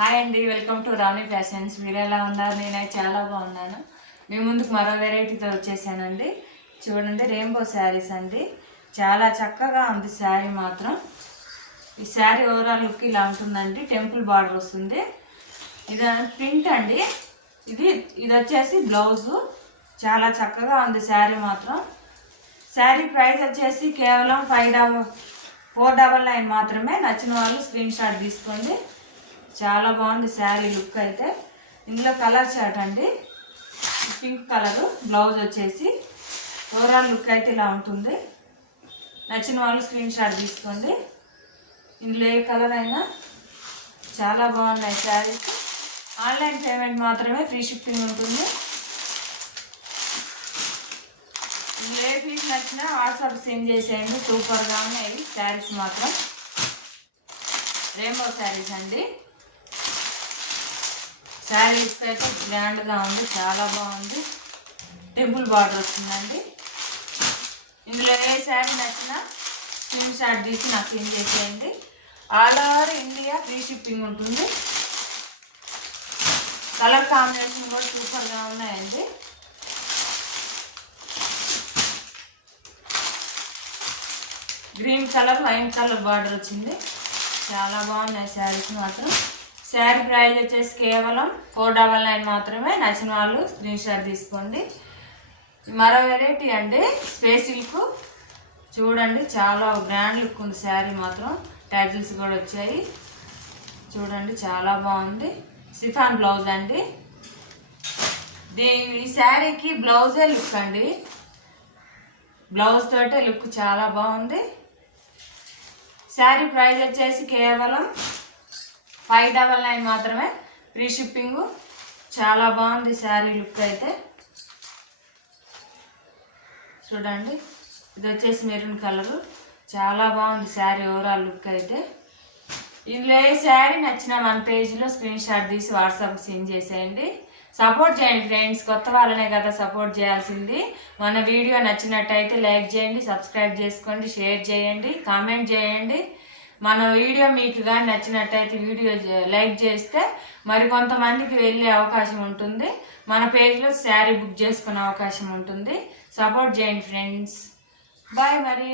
Hi అండి, welcome to Rani fashions. మీరు ఎలా ఉన్నారు? నేనైతే చాలా బాగున్నాను. మీ ముందుకు మరో వెరైటీతో వచ్చేసానండి. చూడండి, రెయిన్బో శారీస్ అండి. చాలా చక్కగా ఉంది శారీ మాత్రం. ఈ శారీ ఓవరాల్ లుక్ ఇలా ఉంటుందండి. టెంపుల్ బార్డర్ వస్తుంది. ఇది ప్రింట్ అండి. ఇది వచ్చేసి బ్లౌజు. చాలా చక్కగా ఉంది శారీ మాత్రం. శారీ ప్రైస్ వచ్చేసి కేవలం 499 మాత్రమే. నచ్చిన వాళ్ళు స్క్రీన్ షాట్ తీసుకోండి. చాలా బాగుంది శారీ లుక్ అయితే. ఇందులో కలర్ చార్ట్ అండి, పింక్ కలరు. బ్లౌజ్ వచ్చేసి ఓవరాల్ లుక్ అయితే ఇలా ఉంటుంది. నచ్చిన వాళ్ళు స్క్రీన్ షాట్ తీసుకోండి. ఇందులో ఏ కలర్ అయినా చాలా బాగున్నాయి శారీస్. ఆన్లైన్ పేమెంట్ మాత్రమే, ఫ్రీ షిప్పింగ్ ఉంటుంది. ఇందులో ఏ పీస్ నచ్చినా వాట్సాప్ సెండ్ చేసేయండి. సూపర్గా ఉన్నాయి శారీస్ మాత్రం. రెయిన్బో శారీస్ అండి. శారీస్ అయితే గ్రాండ్గా ఉంది, చాలా బాగుంది. టెంపుల్ బార్డర్ వస్తుందండి. ఇందులో ఏ శారీ నచ్చినా స్క్రీన్ షాట్ తీసి నాకు సెండ్ చేసేయండి. All over India free shipping ఉంటుంది. కలర్ కాంబినేషన్ కూడా సూపర్గా ఉన్నాయండి. Green colour, wine colour border వచ్చింది. చాలా బాగున్నాయి శారీస్ మాత్రం. శారీ ప్రైస్ వచ్చేసి కేవలం 499 మాత్రమే. నచ్చిన వాళ్ళు స్క్రీన్ షాట్ తీసుకోండి. మరో వెరైటీ అండి, స్పేస్ సిల్క్. చూడండి, చాలా గ్రాండ్ లుక్ ఉంది శారీ మాత్రం. ట్యాజిల్స్ కూడా వచ్చాయి. చూడండి, చాలా బాగుంది. సిఫాన్ బ్లౌజ్ అండి. ఈ శారీకి బ్లౌజే లుక్ అండి. బ్లౌజ్ తోటే లుక్ చాలా బాగుంది. శారీ ప్రైస్ వచ్చేసి కేవలం 599 మాత్రమే. Free shipping. చాలా బాగుంది శారీ లుక్ అయితే. చూడండి, ఇది వచ్చేసి మెరూన్ కలరు. చాలా బాగుంది శారీ ఓవరాల్ లుక్ అయితే. ఇందులో ఏ శారీ నచ్చినా మన పేజీలో స్క్రీన్ షాట్ తీసి వాట్సాప్ సెండ్ చేసేయండి. సపోర్ట్ చేయండి ఫ్రెండ్స్, కొత్త వాళ్ళనే కదా సపోర్ట్ చేయాల్సింది. మన వీడియో నచ్చినట్టయితే లైక్ చేయండి, సబ్స్క్రైబ్ చేసుకోండి, షేర్ చేయండి, కామెంట్ చేయండి. మన వీడియో మీకు కానీ నచ్చినట్టయితే వీడియో లైక్ చేస్తే మరి కొంతమందికి వెళ్ళే అవకాశం ఉంటుంది. మన పేజ్లో శారీ బుక్ చేసుకునే అవకాశం ఉంటుంది. సపోర్ట్ చేయండి ఫ్రెండ్స్. బాయ్ మరి.